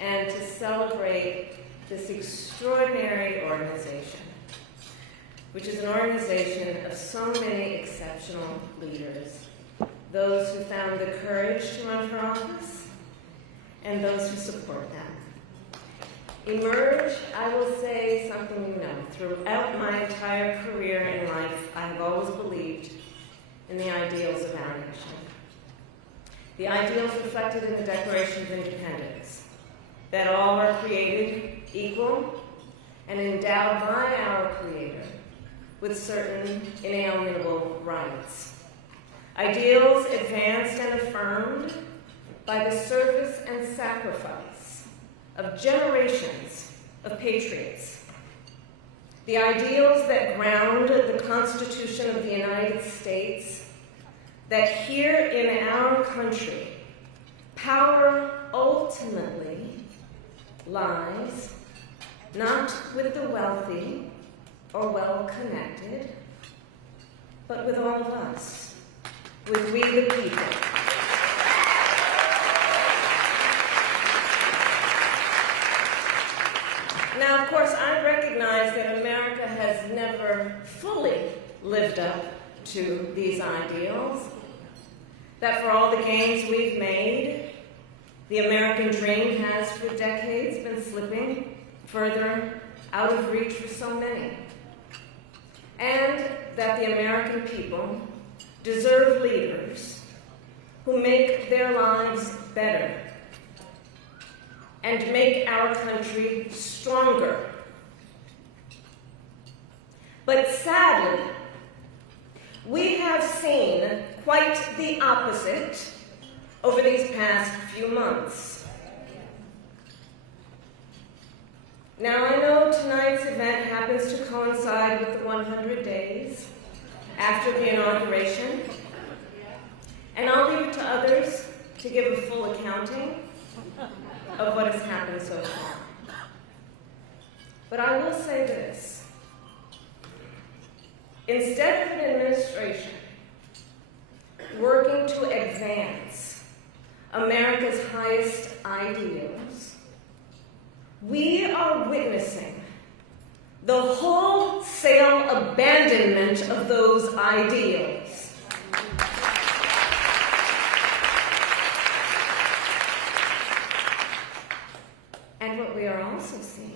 and to celebrate this extraordinary organization, which is an organization of so many exceptional leaders, those who found the courage to run for office and those who support them. Emerge, I will say something you know. Throughout my entire career in life, I have always believed in the ideals of our nation. The ideals reflected in the Declaration of Independence, that all are created equal and endowed by our Creator with certain inalienable rights. Ideals advanced and affirmed by the service and sacrifice of generations of patriots. The ideals that ground the Constitution of the United States, that here in our country, power ultimately lies not with the wealthy or well-connected, but with all of us, with we the people. Now, of course, I recognize that America has never fully lived up to these ideals, that for all the gains we've made, the American dream has for decades been slipping further out of reach for so many, and that the American people deserve leaders who make their lives better and make our country stronger. But sadly, we have seen quite the opposite over these past few months. Now, I know tonight's event happens to coincide with the 100 days after the inauguration, and I'll leave it to others to give a full accounting of what has happened so far. But I will say this. Instead of an administration working to advance America's highest ideals, we are witnessing the wholesale abandonment of those ideals. And what we are also seeing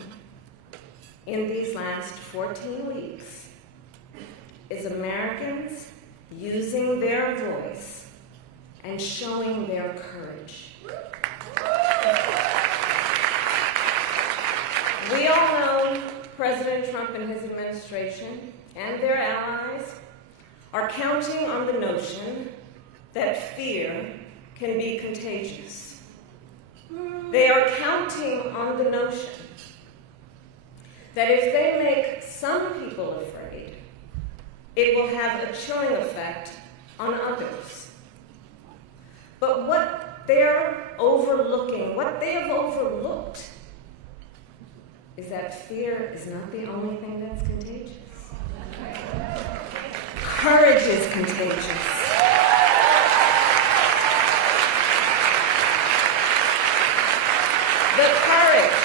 in these last 14 weeks is Americans using their voice and showing their courage. We all know President Trump and his administration and their allies are counting on the notion that fear can be contagious. They are counting on the notion that if they make some people afraid, it will have a chilling effect on others. But what they're overlooking, what they have overlooked, is that fear is not the only thing that's contagious. Courage is contagious. The courage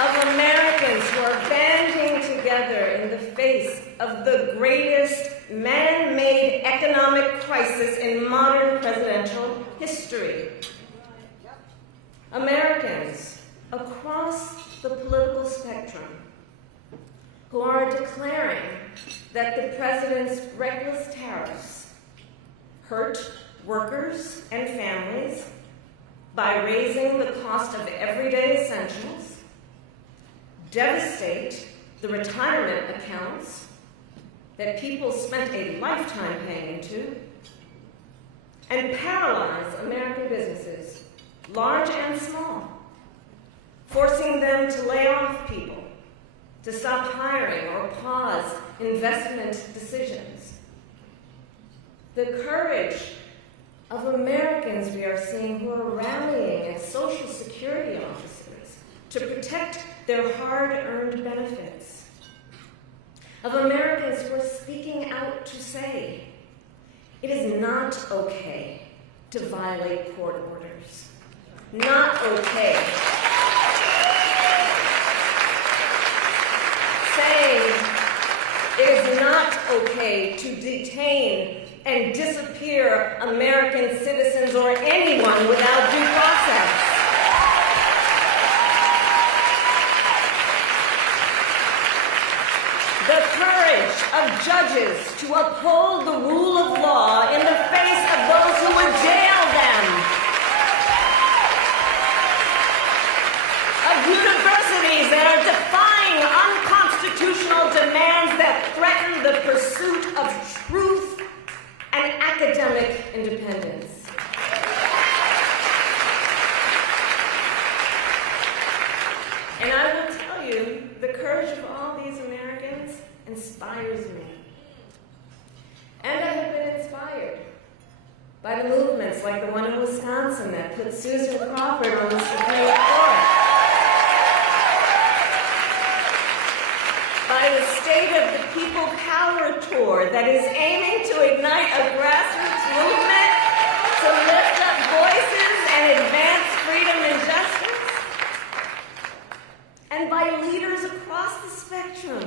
of Americans who are banding together in the face of the greatest man-made economic crisis in modern presidential history. Americans across the political spectrum who are declaring that the president's reckless tariffs hurt workers and families by raising the cost of everyday essentials, devastate the retirement accounts that people spent a lifetime paying into, and paralyze American businesses, large and small, forcing them to lay off people, to stop hiring or pause investment decisions. The courage of Americans we are seeing who are rallying at Social Security offices to protect their hard-earned benefits. Of Americans who are speaking out to say, it is not okay to violate court orders. Not okay okay to detain and disappear American citizens or anyone without due process. The courage of judges to uphold the rule of law in the face of those who would jail them. Of universities that are defying unconstitutional demands that threaten the pursuit of truth and academic independence. And I will tell you, the courage of all these Americans inspires me. And I have been inspired by the movements like the one in Wisconsin that put Susan Crawford on the Supreme Court. By the State of the People Power Tour that is aiming to ignite a grassroots movement to lift up voices and advance freedom and justice. And by leaders across the spectrum,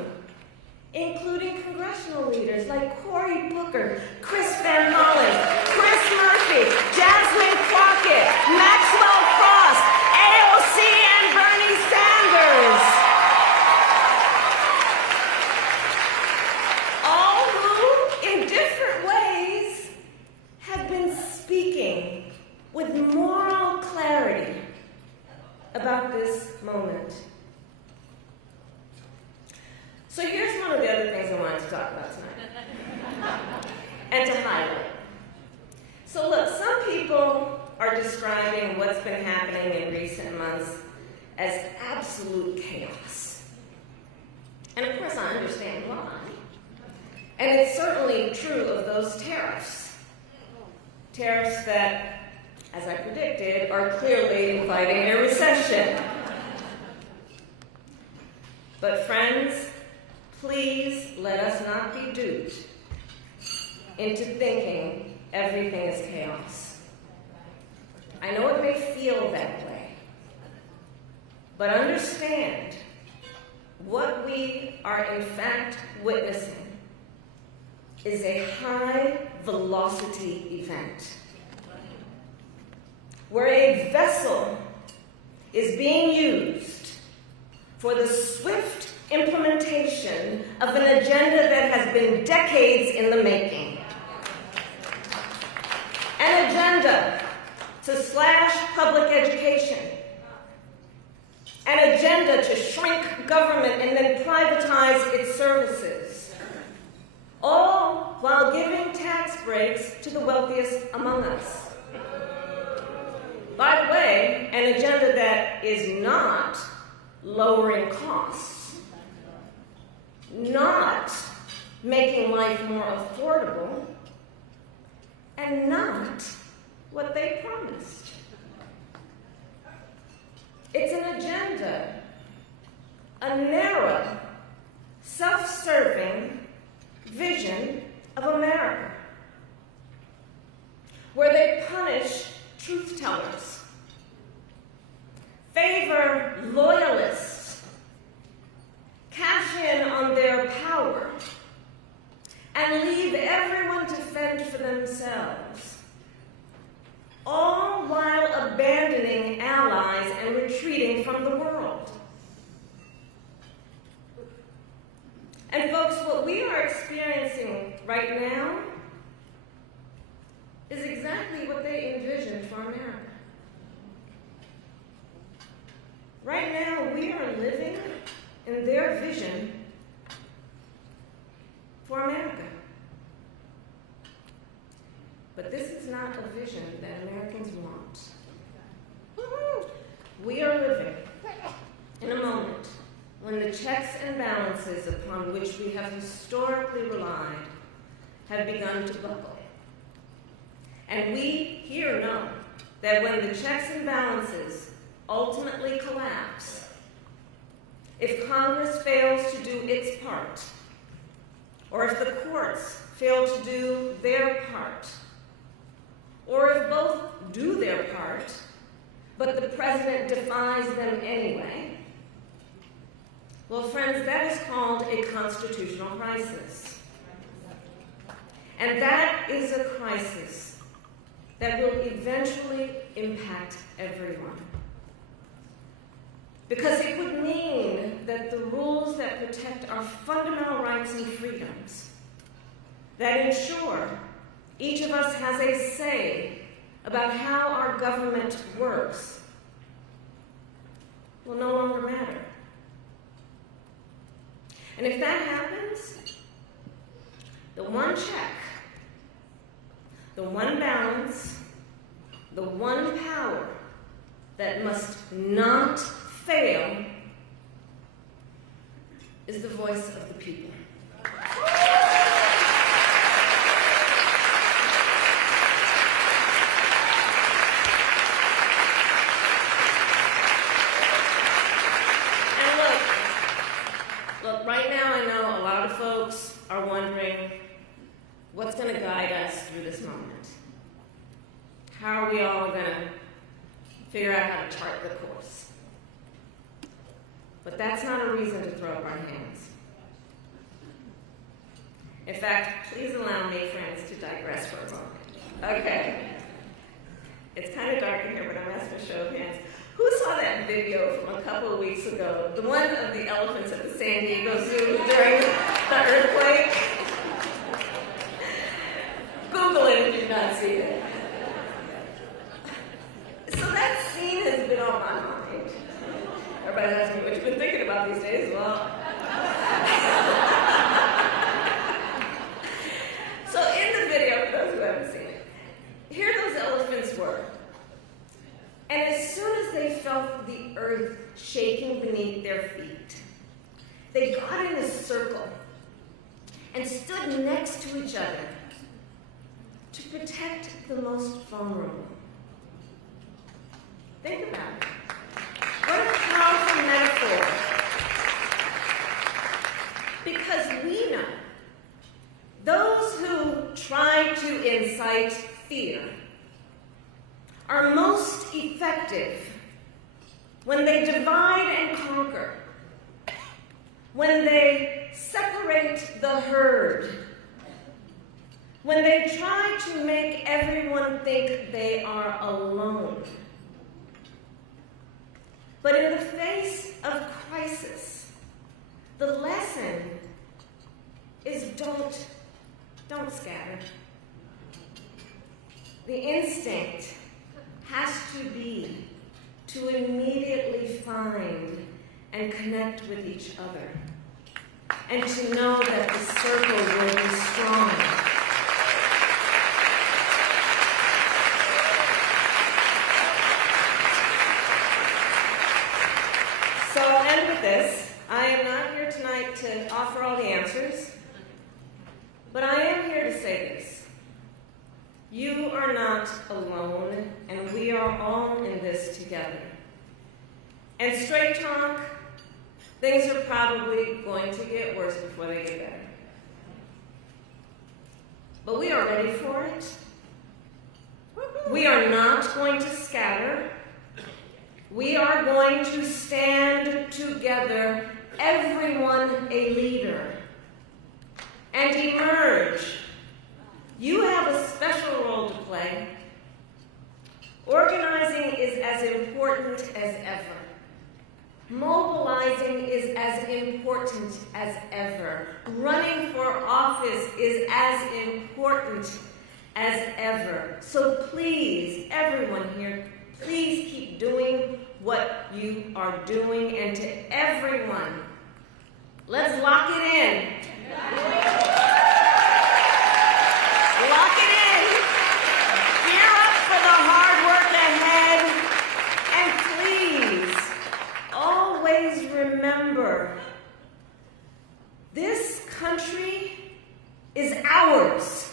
including congressional leaders like Cory Booker, Chris Van Hollen, Chris Murphy, Jasmine Crockett, Maxwell Frost, AOC, and Bernie Sanders. All who, in different ways, have been speaking with moral clarity about this moment. So here's one of the other things I wanted to talk about tonight, and to highlight. So look, some people are describing what's been happening in recent months as absolute chaos. And of course I understand why. And it's certainly true of those tariffs. Tariffs that, as I predicted, are clearly inviting a recession. But friends, please let us not be duped into thinking everything is chaos. I know it may feel that way, but understand what we are in fact witnessing is a high-velocity event where a vessel is being used for the swift implementation of an agenda that has been decades in the making. An agenda to slash public education. An agenda to shrink government and then privatize its services. All while giving tax breaks to the wealthiest among us. By the way, an agenda that is not lowering costs, not making life more affordable, and not what they promised. It's an agenda, a narrow, self-serving vision of America, where they punish truth tellers, favor loyalists, cash in on their power, and leave everyone to fend for themselves, all while abandoning allies and retreating from the world. And folks, what we are experiencing right now is exactly what they envisioned for America. Right now, we are living in their vision for America. But this is not a vision that Americans want. Woo-hoo! We are living in a moment when the checks and balances upon which we have historically relied have begun to buckle. And we here know that when the checks and balances ultimately collapse, if Congress fails to do its part, or if the courts fail to do their part, or if both do their part, but the president defies them anyway, well, friends, that is called a constitutional crisis. And that is a crisis that will eventually impact everyone. Because it would mean that the rules that protect our fundamental rights and freedoms, that ensure each of us has a say about how our government works, will no longer matter. And if that happens, the one check, the one balance, the one power that must not fail is the voice of the people. Look, right now I know a lot of folks are wondering what's going to guide us through this moment. How are we all going to figure out how to chart the course? But that's not a reason to throw up our hands. In fact, please allow me, friends, to digress for a moment. Okay. It's kind of dark in here, but I'm asking a show of hands. Who saw that video from a couple of weeks ago? The one of the elephants at the San Diego Zoo during the earthquake? Google it if you've not seen it. So that scene has been on my mind. Everybody's asking me what you've been thinking about these days. Well, so in the video, for those who haven't seen it, here those elephants were. And as soon as they felt the earth shaking beneath their feet, they got in a circle and stood next to each other to protect the most vulnerable. Think about it. What a powerful metaphor. Because we know those who try to incite fear are most effective when they divide and conquer, when they separate the herd, when they try to make everyone think they are alone. But in the face of crisis, the lesson is don't scatter. The instinct has to be to immediately find and connect with each other, and to know that the circle will be strong. So I'll end with this. I am not here tonight to offer all the answers, but I am here to say this. You are not alone, and we are all in this together. And straight talk, things are probably going to get worse before they get better. But we are ready for it. We are not going to scatter. We are going to stand together, everyone a leader, and emerge. You have a special role to play. Organizing is as important as ever. Mobilizing is as important as ever. Running for office is as important as ever. So please, everyone here, please keep doing what you are doing. And to everyone, let's lock it in. Lock it in. Gear up for the hard work ahead. And please, always remember, this country is ours.